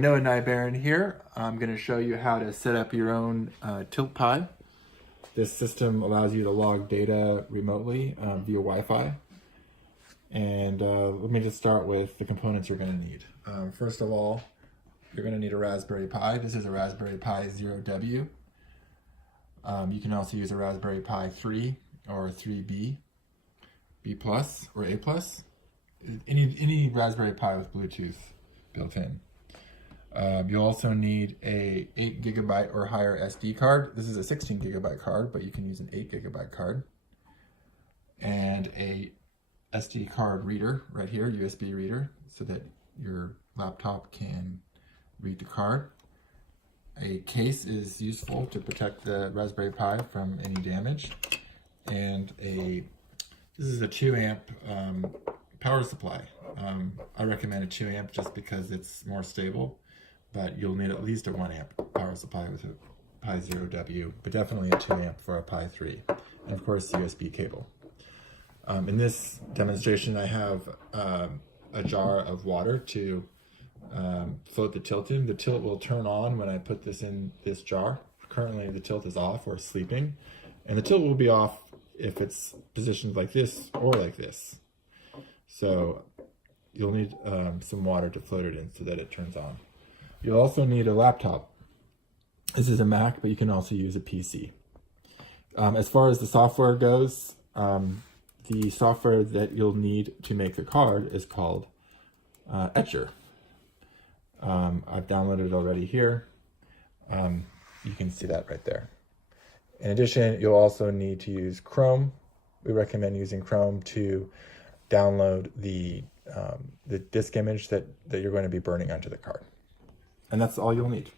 Noah Nybaron here. I'm going to show you how to set up your own Tilt Pi. This system allows you to log data remotely via Wi-Fi. And let me just start with the components you're going to need. First of all, you're going to need a Raspberry Pi. This is a Raspberry Pi Zero-W. You can also use a Raspberry Pi 3 or 3B, B+, or A+. Any Raspberry Pi with Bluetooth built in. You'll also need a 8 GB or higher SD card. This is a 16 GB card, but you can use an 8 GB card. And a SD card reader right here, USB reader, so that your laptop can read the card. A case is useful to protect the Raspberry Pi from any damage. And this is a 2 amp power supply. I recommend a 2 amp just because it's more stable, but you'll need at least a 1 amp power supply with a Pi Zero-W, but definitely a 2 amp for a Pi 3. And of course, USB cable. In this demonstration, I have a jar of water to float the tilt in. The tilt will turn on when I put this in this jar. Currently, the tilt is off or sleeping, and the tilt will be off if it's positioned like this or like this. So you'll need some water to float it in so that it turns on. You'll also need a laptop. This is a Mac, but you can also use a PC. As far as the software goes, the software that you'll need to make the card is called Etcher. I've downloaded it already here. You can see that right there. In addition, you'll also need to use Chrome. We recommend using Chrome to download the disk image that you're going to be burning onto the card. And that's all you'll need.